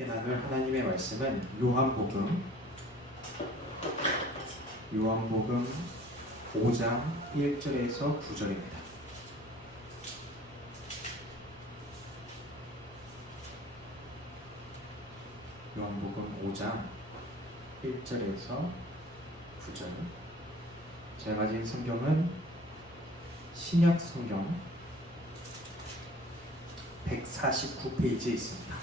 함께 나눌 하나님의 말씀은 요한복음 5장 1절에서 9절입니다. 요한복음 5장 1절에서 9절. 제가 가진 성경은 신약 성경 149페이지에 있습니다.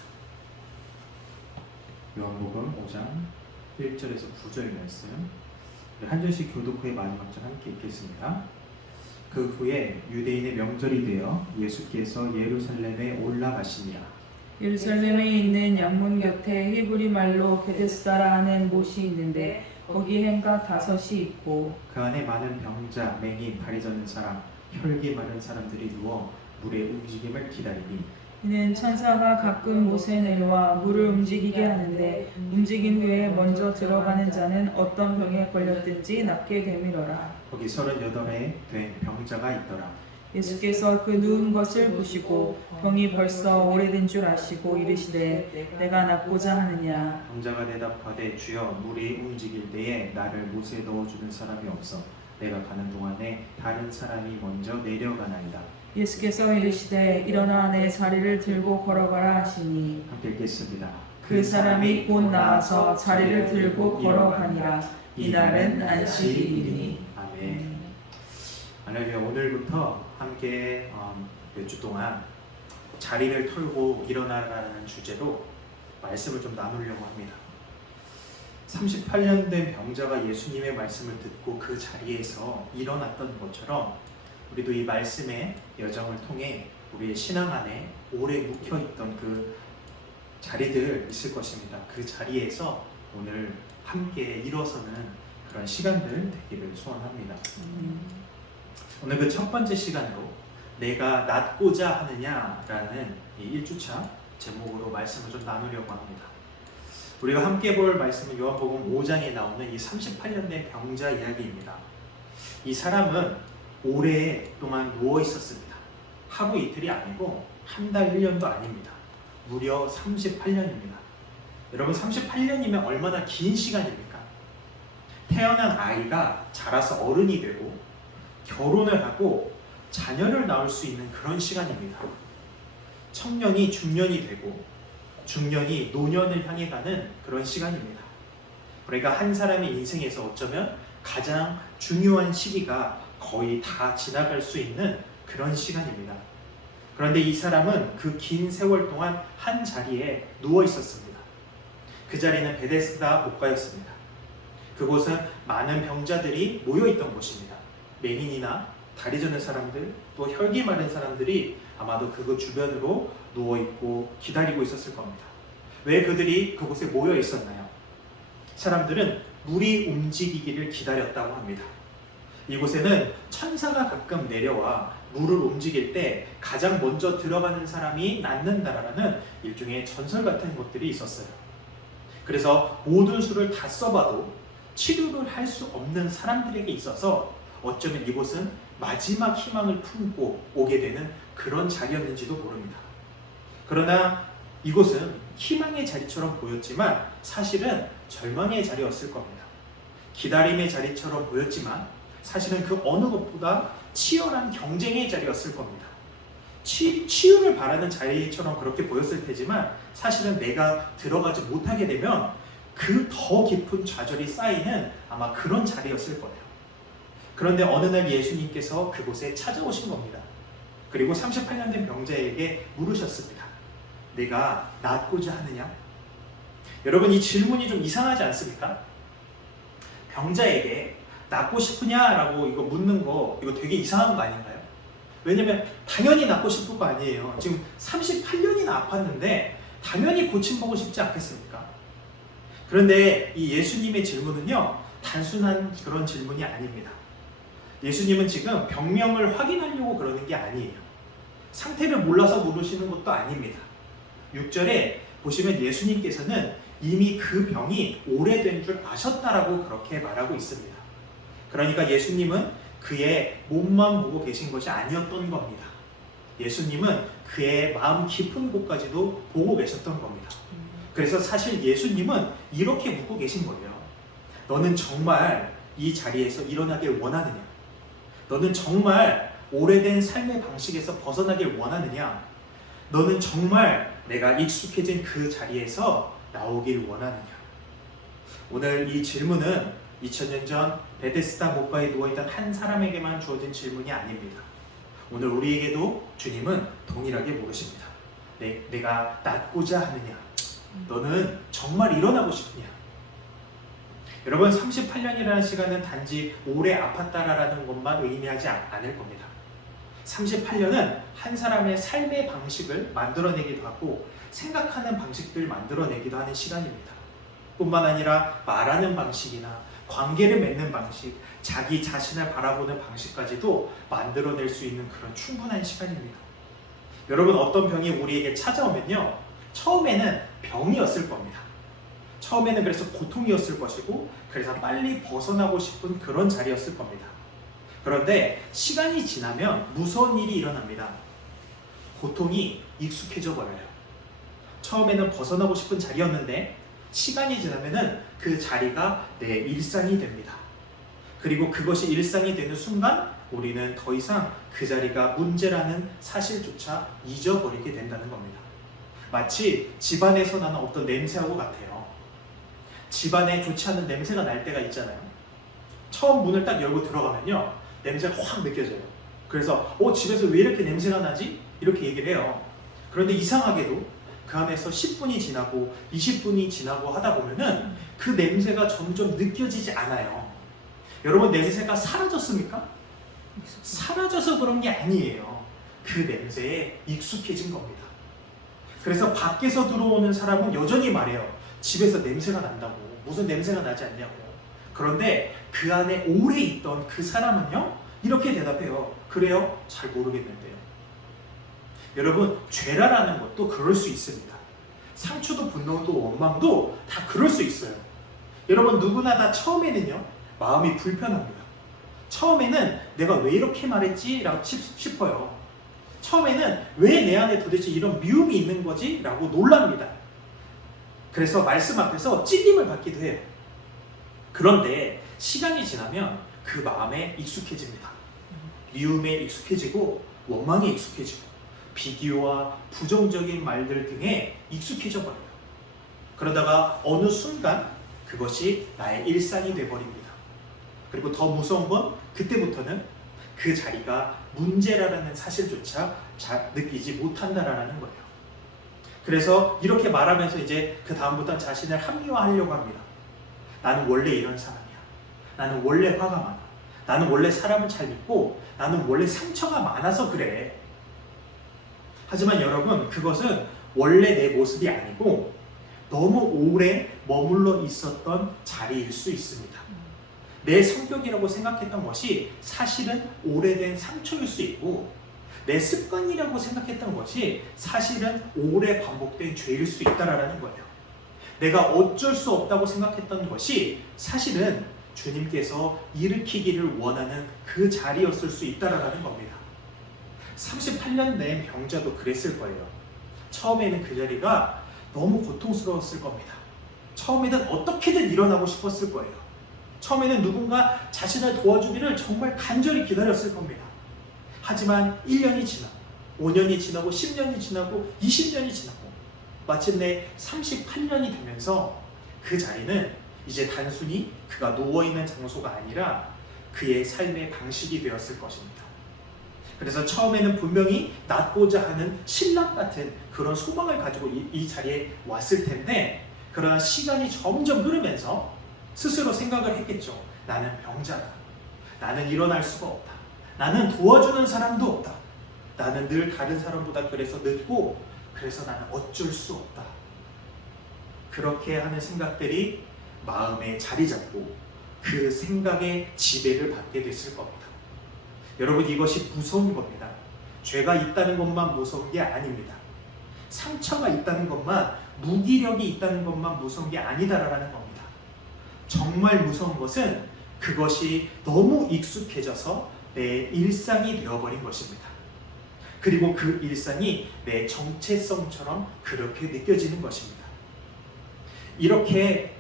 요한복음 5장 1절에서 9절 말씀. 한 절씩 교독 후에 마지막 절 함께 읽겠습니다. 그 후에 유대인의 명절이 되어 예수께서 예루살렘에 올라가시니라. 예루살렘에 있는 양문 곁에 히브리 말로 베데스다라 하는 못이 있는데 거기 행각 5이 있고 그 안에 많은 병자, 맹인, 다리 저는 사람, 혈기 많은 사람들이 누워 물의 움직임을 기다리니 이는 천사가 가끔 못에 내려와 물을 움직이게 하는데 움직인 후에 먼저 들어가는 자는 어떤 병에 걸렸든지 낫게 되밀어라. 거기 38에 된 병자가 있더라. 예수께서 그 누운 것을 보시고 병이 벌써 오래된 줄 아시고 이르시되 내가 낫고자 하느냐. 병자가 대답하되 주여 물이 움직일 때에 나를 못에 넣어주는 사람이 없어 내가 가는 동안에 다른 사람이 먼저 내려가나이다. 예수께서 이르시되 일어나 내 자리를 들고 걸어가라 하시니 함께 읽겠습니다. 그 사람이 곧 나와서 자리를 들고 걸어가니라. 이날은 안식일이니. 아멘. 할렐루야. 오늘부터 함께 몇 주 동안 자리를 털고 일어나라는 주제로 말씀을 좀 나누려고 합니다. 38년 된 병자가 예수님의 말씀을 듣고 그 자리에서 일어났던 것처럼 우리도 이 말씀의 여정을 통해 우리의 신앙 안에 오래 묵혀있던 그 자리들 있을 것입니다. 그 자리에서 오늘 함께 일어서는 그런 시간들 되기를 소원합니다. 오늘 그 첫 번째 시간으로 내가 낫고자 하느냐라는 이 1주차 제목으로 말씀을 좀 나누려고 합니다. 우리가 함께 볼 말씀은 요한복음 5장에 나오는 이 38년 된 병자 이야기입니다. 이 사람은 오랫동안 누워 있었습니다. 하루 이틀이 아니고 한 달 1년도 아닙니다. 무려 38년입니다. 여러분 38년이면 얼마나 긴 시간입니까? 태어난 아이가 자라서 어른이 되고 결혼을 하고 자녀를 낳을 수 있는 그런 시간입니다. 청년이 중년이 되고 중년이 노년을 향해 가는 그런 시간입니다. 그러니까 한 사람의 인생에서 어쩌면 가장 중요한 시기가 거의 다 지나갈 수 있는 그런 시간입니다. 그런데 이 사람은 그 긴 세월 동안 한 자리에 누워 있었습니다. 그 자리는 베데스다 목가였습니다. 그곳은 많은 병자들이 모여 있던 곳입니다. 맹인이나 다리 저는 사람들, 또 혈기 마른 사람들이 아마도 그곳 주변으로 누워 있고 기다리고 있었을 겁니다. 왜 그들이 그곳에 모여 있었나요? 사람들은 물이 움직이기를 기다렸다고 합니다. 이곳에는 천사가 가끔 내려와 물을 움직일 때 가장 먼저 들어가는 사람이 낫는다라는 일종의 전설 같은 것들이 있었어요. 그래서 모든 수를 다 써봐도 치료를 할 수 없는 사람들에게 있어서 어쩌면 이곳은 마지막 희망을 품고 오게 되는 그런 자리였는지도 모릅니다. 그러나 이곳은 희망의 자리처럼 보였지만 사실은 절망의 자리였을 겁니다. 기다림의 자리처럼 보였지만 사실은 그 어느 것보다 치열한 경쟁의 자리였을 겁니다. 치유를 바라는 자리처럼 그렇게 보였을 테지만 사실은 내가 들어가지 못하게 되면 그 더 깊은 좌절이 쌓이는 아마 그런 자리였을 거예요. 그런데 어느 날 예수님께서 그곳에 찾아오신 겁니다. 그리고 38년 된 병자에게 물으셨습니다. 내가 낫고자 하느냐? 여러분 이 질문이 좀 이상하지 않습니까? 병자에게 낫고 싶으냐라고 이거 묻는 거 이거 되게 이상한 거 아닌가요? 왜냐면 당연히 낫고 싶을 거 아니에요. 지금 38년이나 아팠는데 당연히 고침보고 싶지 않겠습니까? 그런데 이 예수님의 질문은요 단순한 그런 질문이 아닙니다. 예수님은 지금 병명을 확인하려고 그러는 게 아니에요. 상태를 몰라서 물으시는 것도 아닙니다. 6절에 보시면 예수님께서는 이미 그 병이 오래된 줄 아셨다라고 그렇게 말하고 있습니다. 그러니까 예수님은 그의 몸만 보고 계신 것이 아니었던 겁니다. 예수님은 그의 마음 깊은 곳까지도 보고 계셨던 겁니다. 그래서 사실 예수님은 이렇게 묻고 계신 거예요. 너는 정말 이 자리에서 일어나길 원하느냐? 너는 정말 오래된 삶의 방식에서 벗어나길 원하느냐? 너는 정말 내가 익숙해진 그 자리에서 나오길 원하느냐? 오늘 이 질문은 2000년 전 베데스다 목가에 누워있던 한 사람에게만 주어진 질문이 아닙니다. 오늘 우리에게도 주님은 동일하게 물으십니다. 내가 낫고자 하느냐? 너는 정말 일어나고 싶으냐? 여러분, 38년이라는 시간은 단지 오래 아팠다라는 것만 의미하지 않을 겁니다. 38년은 한 사람의 삶의 방식을 만들어내기도 하고 생각하는 방식들을 만들어내기도 하는 시간입니다. 뿐만 아니라 말하는 방식이나 관계를 맺는 방식, 자기 자신을 바라보는 방식까지도 만들어낼 수 있는 그런 충분한 시간입니다. 여러분, 어떤 병이 우리에게 찾아오면요, 처음에는 병이었을 겁니다. 처음에는 그래서 고통이었을 것이고, 그래서 빨리 벗어나고 싶은 그런 자리였을 겁니다. 그런데 시간이 지나면 무서운 일이 일어납니다. 고통이 익숙해져 버려요. 처음에는 벗어나고 싶은 자리였는데 시간이 지나면은 그 자리가 내 일상이 됩니다. 그리고 그것이 일상이 되는 순간 우리는 더 이상 그 자리가 문제라는 사실조차 잊어버리게 된다는 겁니다. 마치 집안에서 나는 어떤 냄새하고 같아요. 집안에 좋지 않은 냄새가 날 때가 있잖아요. 처음 문을 딱 열고 들어가면요, 냄새가 확 느껴져요. 그래서 집에서 왜 이렇게 냄새가 나지? 이렇게 얘기를 해요. 그런데 이상하게도 그 안에서 10분이 지나고 20분이 지나고 하다 보면은 그 냄새가 점점 느껴지지 않아요. 여러분, 냄새가 사라졌습니까? 사라져서 그런 게 아니에요. 그 냄새에 익숙해진 겁니다. 그래서 밖에서 들어오는 사람은 여전히 말해요. 집에서 냄새가 난다고. 무슨 냄새가 나지 않냐고. 그런데 그 안에 오래 있던 그 사람은요, 이렇게 대답해요. 그래요? 잘 모르겠는데요. 여러분, 죄라라는 것도 그럴 수 있습니다. 상처도 분노도 원망도 다 그럴 수 있어요. 여러분, 누구나 다 처음에는요, 마음이 불편합니다. 처음에는 내가 왜 이렇게 말했지? 라고 싶어요. 처음에는 왜 내 안에 도대체 이런 미움이 있는 거지? 라고 놀랍니다. 그래서 말씀 앞에서 찔림을 받기도 해요. 그런데 시간이 지나면 그 마음에 익숙해집니다. 미움에 익숙해지고 원망에 익숙해지고 비교와 부정적인 말들 등에 익숙해져 버려요. 그러다가 어느 순간 그것이 나의 일상이 되어버립니다. 그리고 더 무서운 건 그때부터는 그 자리가 문제라는 사실조차 잘 느끼지 못한다라는 거예요. 그래서 이렇게 말하면서 이제 그 다음부터 자신을 합리화하려고 합니다. 나는 원래 이런 사람이야. 나는 원래 화가 많아. 나는 원래 사람을 잘 믿고 나는 원래 상처가 많아서 그래. 하지만 여러분, 그것은 원래 내 모습이 아니고 너무 오래 머물러 있었던 자리일 수 있습니다. 내 성격이라고 생각했던 것이 사실은 오래된 상처일 수 있고, 내 습관이라고 생각했던 것이 사실은 오래 반복된 죄일 수 있다라는 거예요. 내가 어쩔 수 없다고 생각했던 것이 사실은 주님께서 일으키기를 원하는 그 자리였을 수 있다라는 겁니다. 38년 된 병자도 그랬을 거예요. 처음에는 그 자리가 너무 고통스러웠을 겁니다. 처음에는 어떻게든 일어나고 싶었을 거예요. 처음에는 누군가 자신을 도와주기를 정말 간절히 기다렸을 겁니다. 하지만 1년이 지나고 5년이 지나고 10년이 지나고 20년이 지나고 마침내 38년이 되면서 그 자리는 이제 단순히 그가 누워있는 장소가 아니라 그의 삶의 방식이 되었을 것입니다. 그래서 처음에는 분명히 낫고자 하는 신랑 같은 그런 소망을 가지고 이 자리에 왔을 텐데, 그러나 시간이 점점 흐르면서 스스로 생각을 했겠죠. 나는 병자다. 나는 일어날 수가 없다. 나는 도와주는 사람도 없다. 나는 늘 다른 사람보다 그래서 늦고 그래서 나는 어쩔 수 없다. 그렇게 하는 생각들이 마음에 자리 잡고 그 생각의 지배를 받게 됐을 겁니다. 여러분, 이것이 무서운 겁니다. 죄가 있다는 것만 무서운 게 아닙니다. 상처가 있다는 것만, 무기력이 있다는 것만 무서운 게 아니다라는 겁니다. 정말 무서운 것은 그것이 너무 익숙해져서 내 일상이 되어버린 것입니다. 그리고 그 일상이 내 정체성처럼 그렇게 느껴지는 것입니다. 이렇게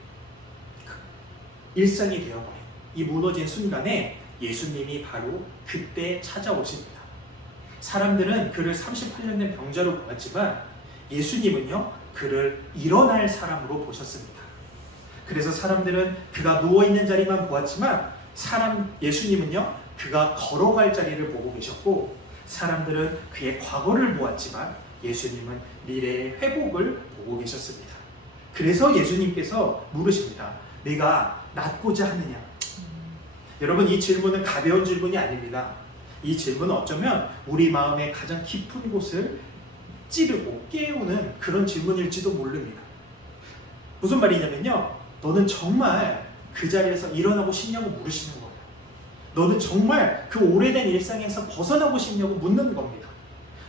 일상이 되어버린 이 무너진 순간에 예수님이 바로 그때 찾아오십니다. 사람들은 그를 38년 된 병자로 보았지만 예수님은요, 그를 일어날 사람으로 보셨습니다. 그래서 사람들은 그가 누워있는 자리만 보았지만 예수님은요, 그가 걸어갈 자리를 보고 계셨고, 사람들은 그의 과거를 보았지만 예수님은 미래의 회복을 보고 계셨습니다. 그래서 예수님께서 물으십니다. 내가 낫고자 하느냐? 여러분, 이 질문은 가벼운 질문이 아닙니다. 이 질문은 어쩌면 우리 마음의 가장 깊은 곳을 찌르고 깨우는 그런 질문일지도 모릅니다. 무슨 말이냐면요, 너는 정말 그 자리에서 일어나고 싶냐고 물으시는 거예요. 너는 정말 그 오래된 일상에서 벗어나고 싶냐고 묻는 겁니다.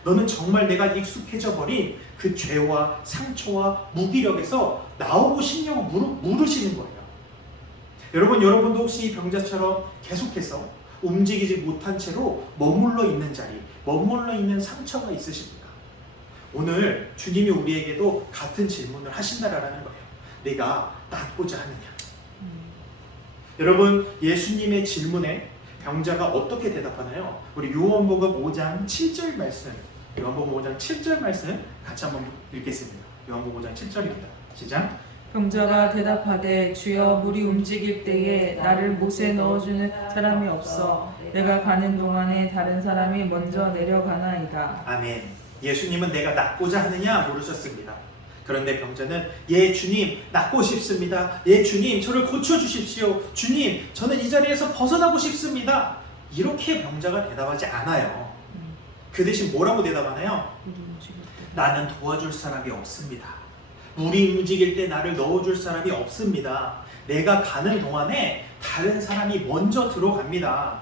너는 정말 내가 익숙해져 버린 그 죄와 상처와 무기력에서 나오고 싶냐고 물으시는 거예요. 여러분도 혹시 이 병자처럼 계속해서 움직이지 못한 채로 머물러 있는 자리, 머물러 있는 상처가 있으십니까? 오늘 주님이 우리에게도 같은 질문을 하신다라는 거예요. 내가 낫고자 하느냐? 여러분, 예수님의 질문에 병자가 어떻게 대답하나요? 우리 요한복음 5장 7절 말씀, 요한복음 5장 7절 말씀 같이 한번 읽겠습니다. 요한복음 5장 7절입니다. 시작. 병자가 대답하되 주여 물이 움직일 때에 나를 못에 넣어주는 사람이 없어 내가 가는 동안에 다른 사람이 먼저 내려가나이다. 아멘. 예수님은 내가 낫고자 하느냐 물으셨습니다. 그런데 병자는 예 주님 낫고 싶습니다. 예 주님 저를 고쳐주십시오. 주님 저는 이 자리에서 벗어나고 싶습니다. 이렇게 병자가 대답하지 않아요. 그 대신 뭐라고 대답하나요? 나는 도와줄 사람이 없습니다. 물이 움직일 때 나를 넣어줄 사람이 없습니다. 내가 가는 동안에 다른 사람이 먼저 들어갑니다.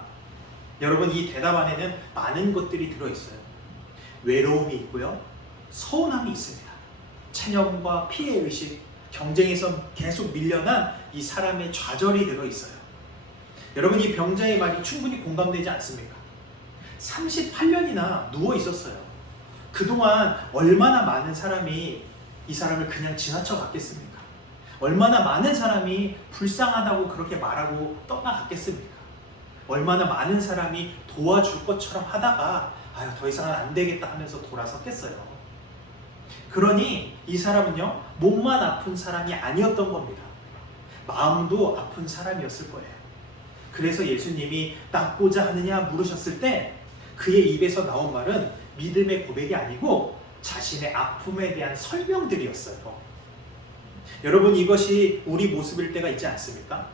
여러분, 이 대답 안에는 많은 것들이 들어있어요. 외로움이 있고요, 서운함이 있습니다. 체념과 피해의식, 경쟁에서 계속 밀려난 이 사람의 좌절이 들어있어요. 여러분, 이 병자의 말이 충분히 공감되지 않습니까? 38년이나 누워 있었어요. 그동안 얼마나 많은 사람이 이 사람을 그냥 지나쳐 갔겠습니까? 얼마나 많은 사람이 불쌍하다고 그렇게 말하고 떠나갔겠습니까? 얼마나 많은 사람이 도와줄 것처럼 하다가 아유 더 이상은 안 되겠다 하면서 돌아섰겠어요. 그러니 이 사람은요, 몸만 아픈 사람이 아니었던 겁니다. 마음도 아픈 사람이었을 거예요. 그래서 예수님이 낫고자 하느냐 물으셨을 때 그의 입에서 나온 말은 믿음의 고백이 아니고 자신의 아픔에 대한 설명들이었어요. 여러분, 이것이 우리 모습일 때가 있지 않습니까?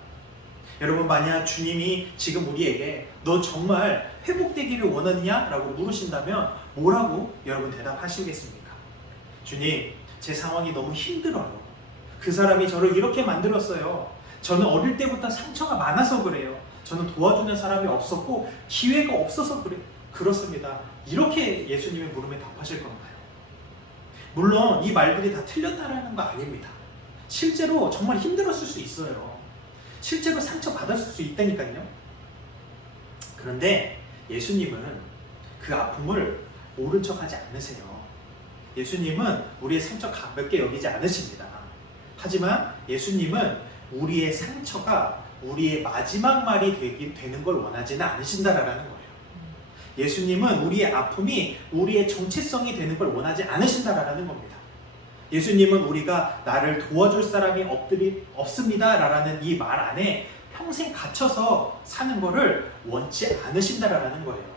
여러분, 만약 주님이 지금 우리에게 너 정말 회복되기를 원하느냐? 라고 물으신다면 뭐라고 여러분 대답하시겠습니까? 주님, 제 상황이 너무 힘들어요. 그 사람이 저를 이렇게 만들었어요. 저는 어릴 때부터 상처가 많아서 그래요. 저는 도와주는 사람이 없었고 기회가 없어서 그렇습니다. 이렇게 예수님의 물음에 답하실 건가요? 물론 이 말들이 다 틀렸다라는 거 아닙니다. 실제로 정말 힘들었을 수 있어요. 실제로 상처받았을 수 있다니까요. 그런데 예수님은 그 아픔을 모른 척하지 않으세요. 예수님은 우리의 상처 가볍게 여기지 않으십니다. 하지만 예수님은 우리의 상처가 우리의 마지막 말이 되는 걸 원하지는 않으신다라는 거예요. 예수님은 우리의 아픔이 우리의 정체성이 되는 걸 원하지 않으신다라는 겁니다. 예수님은 우리가 나를 도와줄 사람이 없습니다 라는 이 말 안에 평생 갇혀서 사는 거를 원치 않으신다라는 거예요.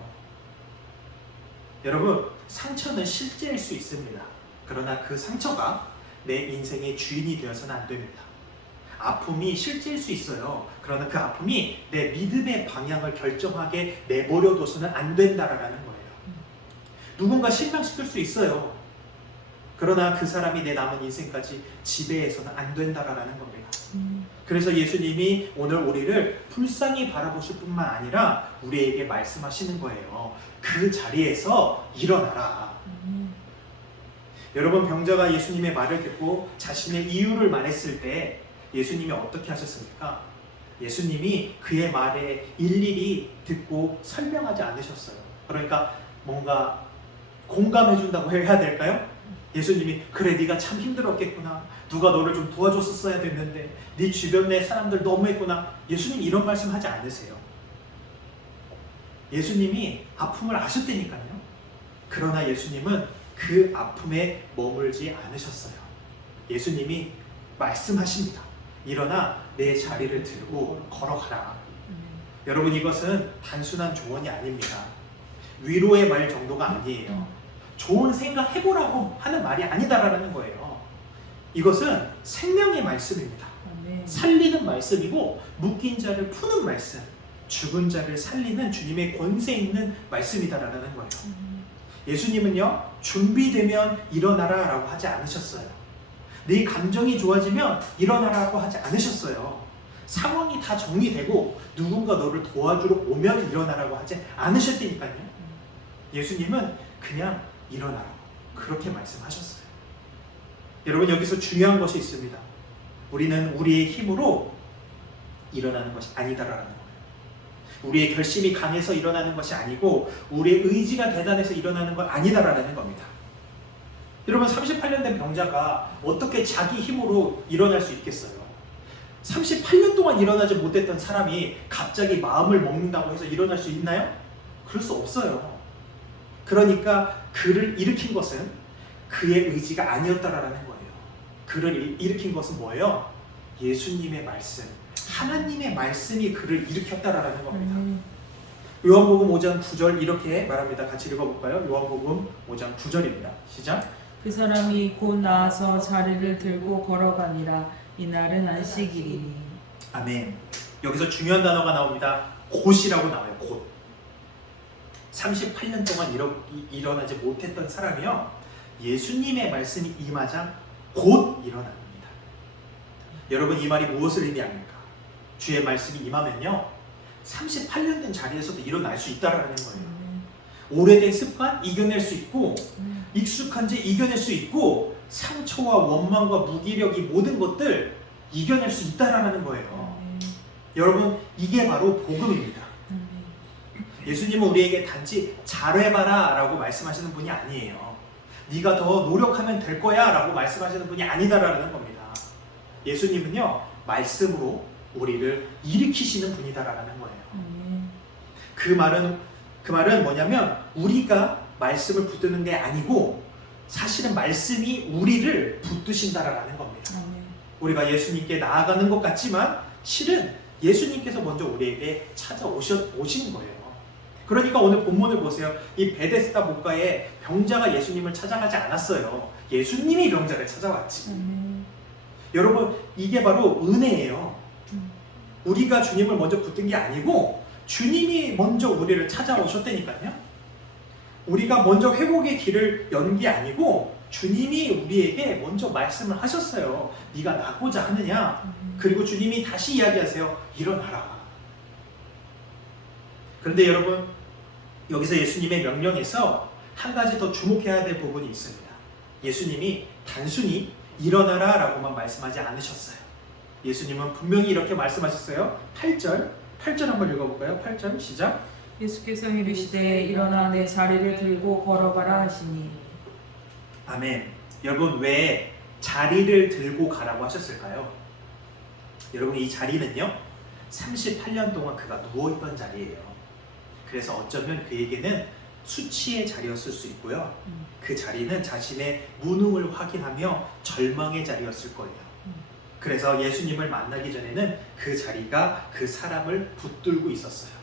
여러분, 상처는 실제일 수 있습니다. 그러나 그 상처가 내 인생의 주인이 되어서는 안 됩니다. 아픔이 실제일 수 있어요. 그러나 그 아픔이 내 믿음의 방향을 결정하게 내버려둬서는 안 된다라는 거예요. 누군가 실망시킬 수 있어요. 그러나 그 사람이 내 남은 인생까지 지배해서는 안 된다라는 겁니다. 그래서 예수님이 오늘 우리를 불쌍히 바라보실 뿐만 아니라 우리에게 말씀하시는 거예요. 그 자리에서 일어나라. 여러분, 병자가 예수님의 말을 듣고 자신의 이유를 말했을 때 예수님이 어떻게 하셨습니까? 예수님이 그의 말에 일일이 듣고 설명하지 않으셨어요. 그러니까 뭔가 공감해준다고 해야 될까요? 예수님이 그래 네가 참 힘들었겠구나. 누가 너를 좀 도와줬었어야 됐는데 네 주변의 사람들 너무했구나. 예수님 이런 말씀 하지 않으세요. 예수님이 아픔을 아셨다니까요. 그러나 예수님은 그 아픔에 머물지 않으셨어요. 예수님이 말씀하십니다. 일어나 내 자리를 들고 걸어가라. 여러분 이것은 단순한 조언이 아닙니다. 위로의 말 정도가 아니에요. 좋은 생각 해보라고 하는 말이 아니다라는 거예요. 이것은 생명의 말씀입니다. 살리는 말씀이고 묶인 자를 푸는 말씀, 죽은 자를 살리는 주님의 권세 있는 말씀이다라는 거예요. 예수님은요 준비되면 일어나라 라고 하지 않으셨어요. 네 감정이 좋아지면 일어나라고 하지 않으셨어요. 상황이 다 정리되고 누군가 너를 도와주러 오면 일어나라고 하지 않으셨다니까요. 예수님은 그냥 일어나라고 그렇게 말씀하셨어요. 여러분 여기서 중요한 것이 있습니다. 우리는 우리의 힘으로 일어나는 것이 아니다라는 거예요. 우리의 결심이 강해서 일어나는 것이 아니고 우리의 의지가 대단해서 일어나는 건 아니다라는 겁니다. 여러분 38년 된 병자가 어떻게 자기 힘으로 일어날 수 있겠어요? 38년 동안 일어나지 못했던 사람이 갑자기 마음을 먹는다고 해서 일어날 수 있나요? 그럴 수 없어요. 그러니까 그를 일으킨 것은 그의 의지가 아니었다라는 거예요. 그를 일으킨 것은 뭐예요? 예수님의 말씀, 하나님의 말씀이 그를 일으켰다라는 겁니다. 요한복음 5장 9절 이렇게 말합니다. 같이 읽어볼까요? 요한복음 5장 9절입니다. 시작. 그 사람이 곧 나와서 자리를 들고 걸어가니라. 이날은 안식일이니. 아멘. 여기서 중요한 단어가 나옵니다. 곧이라고 나와요. 곧. 38년 동안 일어나지 못했던 사람이요. 예수님의 말씀이 임하자 곧 일어납니다. 여러분 이 말이 무엇을 의미합니까? 주의 말씀이 임하면요. 38년 된 자리에서도 일어날 수 있다라는 거예요. 오래된 습관 이겨낼 수 있고 익숙한 죄 이겨낼 수 있고 상처와 원망과 무기력 이 모든 것들 이겨낼 수 있다라는 거예요. 여러분 이게 바로 복음입니다. 예수님은 우리에게 단지 잘해봐라 라고 말씀하시는 분이 아니에요. 네가 더 노력하면 될 거야 라고 말씀하시는 분이 아니다라는 겁니다. 예수님은요 말씀으로 우리를 일으키시는 분이다라는 거예요. 그 말은 뭐냐면 우리가 말씀을 붙드는 게 아니고 사실은 말씀이 우리를 붙드신다라는 겁니다. 우리가 예수님께 나아가는 것 같지만 실은 예수님께서 먼저 우리에게 찾아오신 거예요. 그러니까 오늘 본문을 보세요. 이 베데스다 목가에 병자가 예수님을 찾아가지 않았어요. 예수님이 병자를 찾아왔지. 여러분 이게 바로 은혜예요. 우리가 주님을 먼저 붙든 게 아니고 주님이 먼저 우리를 찾아오셨다니까요. 우리가 먼저 회복의 길을 연 게 아니고 주님이 우리에게 먼저 말씀을 하셨어요. 네가 낫고자 하느냐? 그리고 주님이 다시 이야기하세요. 일어나라. 그런데 여러분 여기서 예수님의 명령에서 한 가지 더 주목해야 될 부분이 있습니다. 예수님이 단순히 일어나라 라고만 말씀하지 않으셨어요. 예수님은 분명히 이렇게 말씀하셨어요. 8절 한번 읽어볼까요? 8절 시작. 예수께서 이르시되 일어나 내 자리를 들고 걸어가라 하시니. 아멘. 여러분 왜 자리를 들고 가라고 하셨을까요? 여러분 이 자리는요 38년 동안 그가 누워있던 자리예요. 그래서 어쩌면 그에게는 수치의 자리였을 수 있고요. 그 자리는 자신의 무능을 확인하며 절망의 자리였을 거예요. 그래서 예수님을 만나기 전에는 그 자리가 그 사람을 붙들고 있었어요.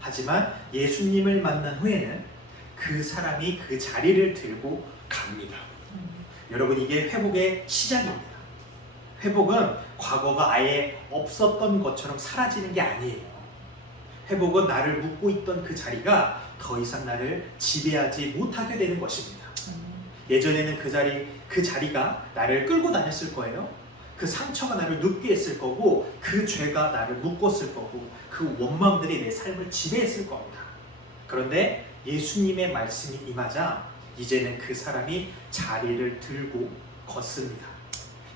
하지만 예수님을 만난 후에는 그 사람이 그 자리를 들고 갑니다. 여러분 이게 회복의 시작입니다. 회복은 과거가 아예 없었던 것처럼 사라지는 게 아니에요. 회복은 나를 묶고 있던 그 자리가 더 이상 나를 지배하지 못하게 되는 것입니다. 예전에는 그 자리가 나를 끌고 다녔을 거예요. 그 상처가 나를 눕게 했을 거고 그 죄가 나를 묶었을 거고 그 원망들이 내 삶을 지배했을 겁니다. 그런데 예수님의 말씀이 임하자 이제는 그 사람이 자리를 들고 걷습니다.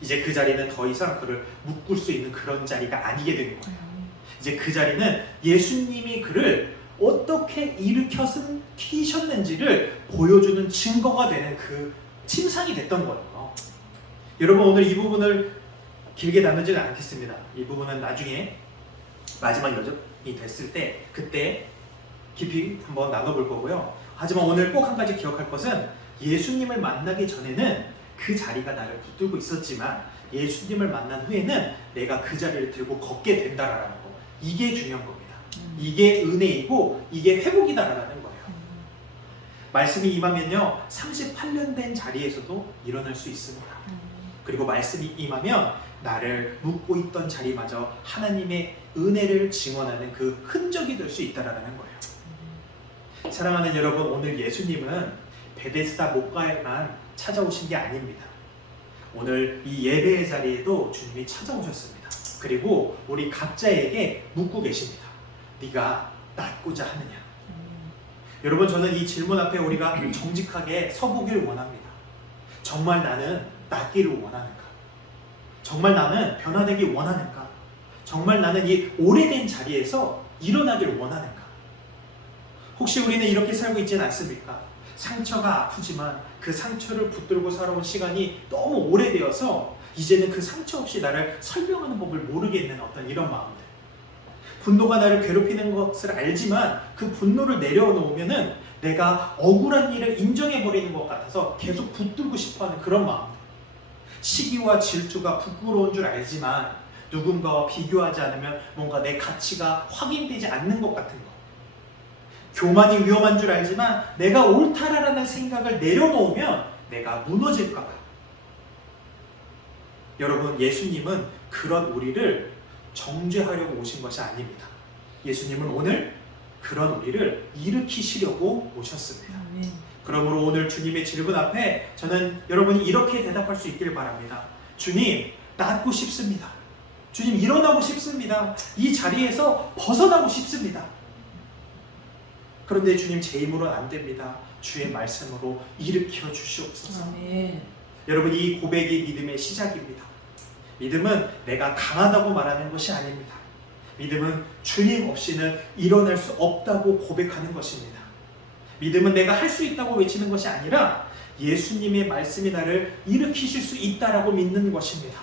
이제 그 자리는 더 이상 그를 묶을 수 있는 그런 자리가 아니게 되는 거예요. 이제 그 자리는 예수님이 그를 어떻게 일으키셨는지를 보여주는 증거가 되는 그 침상이 됐던 거예요. 여러분 오늘 이 부분을 길게 나누지는 않겠습니다. 이 부분은 나중에 마지막 여정이 됐을 때 그때 깊이 한번 나눠볼 거고요. 하지만 오늘 꼭 한 가지 기억할 것은 예수님을 만나기 전에는 그 자리가 나를 붙들고 있었지만 예수님을 만난 후에는 내가 그 자리를 들고 걷게 된다라는 거. 이게 중요한 겁니다. 이게 은혜이고 이게 회복이다라는 거예요. 말씀이 임하면요 38년 된 자리에서도 일어날 수 있습니다. 그리고 말씀이 임하면 나를 묶고 있던 자리마저 하나님의 은혜를 증언하는 그 흔적이 될 수 있다라는 거예요. 사랑하는 여러분, 오늘 예수님은 베데스다 목가에만 찾아오신 게 아닙니다. 오늘 이 예배의 자리에도 주님이 찾아오셨습니다. 그리고 우리 각자에게 묻고 계십니다. 네가 낫고자 하느냐? 여러분, 저는 이 질문 앞에 우리가 정직하게 서보기를 원합니다. 정말 나는 낫기를 원하는가? 정말 나는 변화되기 원하는가? 정말 나는 이 오래된 자리에서 일어나기를 원하는가? 혹시 우리는 이렇게 살고 있지는 않습니까? 상처가 아프지만 그 상처를 붙들고 살아온 시간이 너무 오래되어서 이제는 그 상처 없이 나를 설명하는 법을 모르겠는 어떤 이런 마음들. 분노가 나를 괴롭히는 것을 알지만 그 분노를 내려놓으면은 내가 억울한 일을 인정해버리는 것 같아서 계속 붙들고 싶어하는 그런 마음들. 시기와 질투가 부끄러운 줄 알지만 누군가와 비교하지 않으면 뭔가 내 가치가 확인되지 않는 것 같은 거. 교만이 위험한 줄 알지만 내가 옳다라는 생각을 내려놓으면 내가 무너질까 봐. 여러분, 예수님은 그런 우리를 정죄하려고 오신 것이 아닙니다. 예수님은 오늘 그런 우리를 일으키시려고 오셨습니다. 그러므로 오늘 주님의 질문 앞에 저는 여러분이 이렇게 대답할 수 있길 바랍니다. 주님, 낫고 싶습니다. 주님, 일어나고 싶습니다. 이 자리에서 벗어나고 싶습니다. 그런데 주님, 제 힘으로는 안 됩니다. 주의 말씀으로 일으켜 주시옵소서. 아멘. 여러분, 이 고백이 믿음의 시작입니다. 믿음은 내가 강하다고 말하는 것이 아닙니다. 믿음은 주님 없이는 일어날 수 없다고 고백하는 것입니다. 믿음은 내가 할 수 있다고 외치는 것이 아니라 예수님의 말씀이 나를 일으키실 수 있다라고 믿는 것입니다.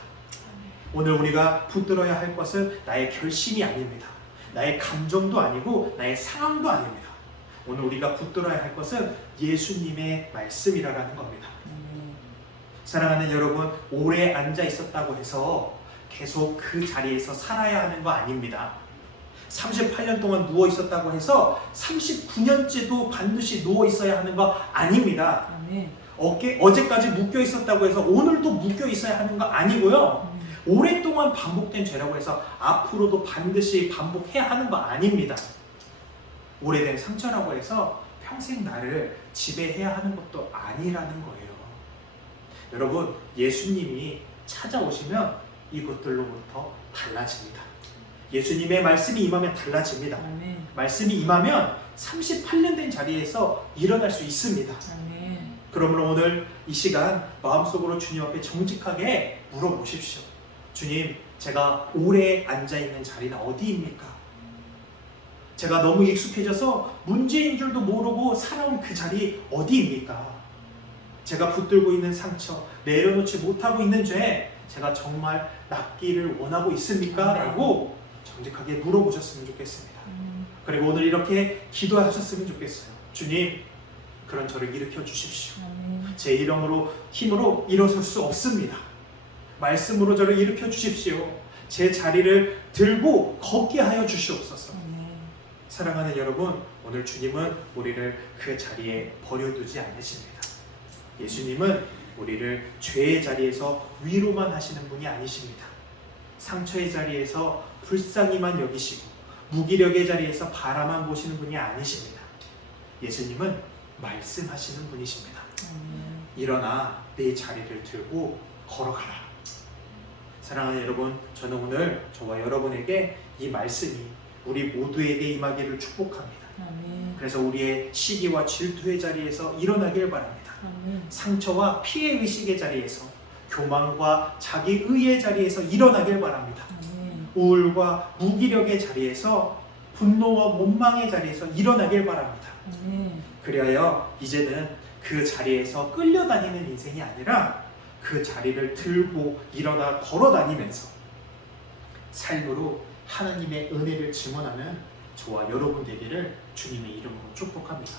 오늘 우리가 붙들어야 할 것은 나의 결심이 아닙니다. 나의 감정도 아니고 나의 상황도 아닙니다. 오늘 우리가 붙들어야 할 것은 예수님의 말씀이라는 겁니다. 사랑하는 여러분, 오래 앉아 있었다고 해서 계속 그 자리에서 살아야 하는 거 아닙니다. 38년 동안 누워 있었다고 해서 39년째도 반드시 누워 있어야 하는 거 아닙니다. 어제까지 묶여 있었다고 해서 오늘도 묶여 있어야 하는 거 아니고요. 오랫동안 반복된 죄라고 해서 앞으로도 반드시 반복해야 하는 거 아닙니다. 오래된 상처라고 해서 평생 나를 지배해야 하는 것도 아니라는 거예요. 여러분, 예수님이 찾아오시면 이것들로부터 달라집니다. 예수님의 말씀이 임하면 달라집니다. 아멘. 말씀이 임하면 38년 된 자리에서 일어날 수 있습니다. 아멘. 그러므로 오늘 이 시간 마음속으로 주님 앞에 정직하게 물어보십시오. 주님, 제가 오래 앉아있는 자리는 어디입니까? 제가 너무 익숙해져서 문제인 줄도 모르고 살아온 그 자리 어디입니까? 제가 붙들고 있는 상처, 내려놓지 못하고 있는 죄, 제가 정말 낫기를 원하고 있습니까? 라고 정직하게 물어보셨으면 좋겠습니다. 그리고 오늘 이렇게 기도하셨으면 좋겠어요. 주님, 그런 저를 일으켜 주십시오. 제 힘으로 일어설 수 없습니다. 말씀으로 저를 일으켜 주십시오. 제 자리를 들고 걷게 하여 주시옵소서. 사랑하는 여러분, 오늘 주님은 우리를 그 자리에 버려두지 않으십니다. 예수님은 우리를 죄의 자리에서 위로만 하시는 분이 아니십니다. 상처의 자리에서 불쌍히만 여기시고 무기력의 자리에서 바라만 보시는 분이 아니십니다. 예수님은 말씀하시는 분이십니다. 일어나 내 자리를 들고 걸어가라. 사랑하는 여러분, 저는 오늘 저와 여러분에게 이 말씀이 우리 모두에게 임하기를 축복합니다. 그래서 우리의 시기와 질투의 자리에서 일어나길 바랍니다. 상처와 피해의식의 자리에서, 교만과 자기의의 자리에서 일어나길 바랍니다. 우울과 무기력의 자리에서, 분노와 원망의 자리에서 일어나길 바랍니다. 그리하여 이제는 그 자리에서 끌려다니는 인생이 아니라 그 자리를 들고 일어나 걸어다니면서 삶으로 하나님의 은혜를 증언하는 저와 여러분 되기를 주님의 이름으로 축복합니다.